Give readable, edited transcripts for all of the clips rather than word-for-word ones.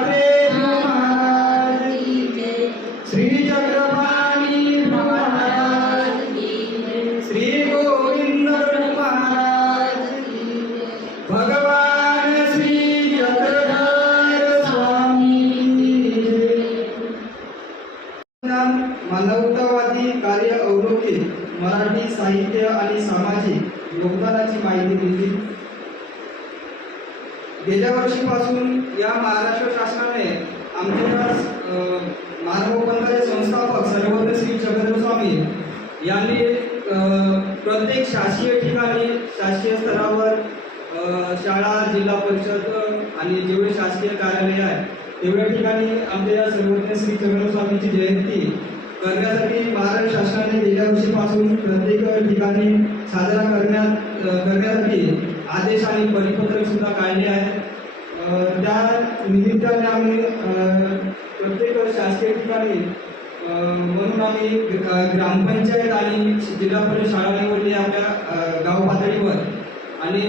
दत्तात्रेय महाराज की जय, श्री चक्रपाणी महाराज की जय, श्री गोविंद महाराज की जय, भगवान श्री चक्रधर स्वामी की जय। मानवतावादी कार्य अवलोकित मराठी साहित्य आणि सामाजिक योगदानाची माहिती दिली। गेल्या वर्षीपासून या महाराष्ट्र शासनाने आमच्या मानवपंथाचे संस्थापक सर्वज्ञ श्री चक्रधर स्वामी यांनी प्रत्येक शासकीय ठिकाणी, शासकीय स्तरावर शाळा, जिल्हा परिषद आणि जेवढे शासकीय कार्यालय आहे तेवढ्या ठिकाणी आमच्या सर्वज्ञ श्री चक्रधर स्वामींची जयंती करण्यासाठी महाराष्ट्र शासनाने गेल्या वर्षीपासून प्रत्येक ठिकाणी साजरा करण्यासाठी आदेश आणि परिपत्रक सुद्धा काढले आहे। त्या निमित्ताने आम्ही प्रत्येक शासकीय ठिकाणी म्हणून आम्ही ग्रामपंचायत आणि जिल्हा परिषद शाळा निवडली आपल्या गाव पातळीवर। आणि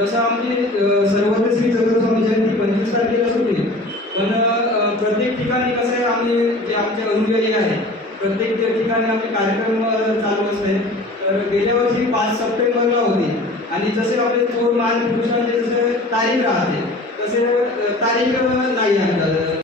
तसं आमची सर्वज्ञ श्री चक्रधर स्वामी जयंती 25 तारखेला होती, पण प्रत्येक ठिकाणी कसं आहे, आम्ही जे आमचे अनुयायी आहे प्रत्येक ठिकाणी आमचे कार्यक्रम चालू असते। तर गेल्या वर्षी 5 सप्टेंबरला होते आणि जसे आपले थोर महान पुरुषांचे जसे तारीख राहते तसे तारीख नाही आहे।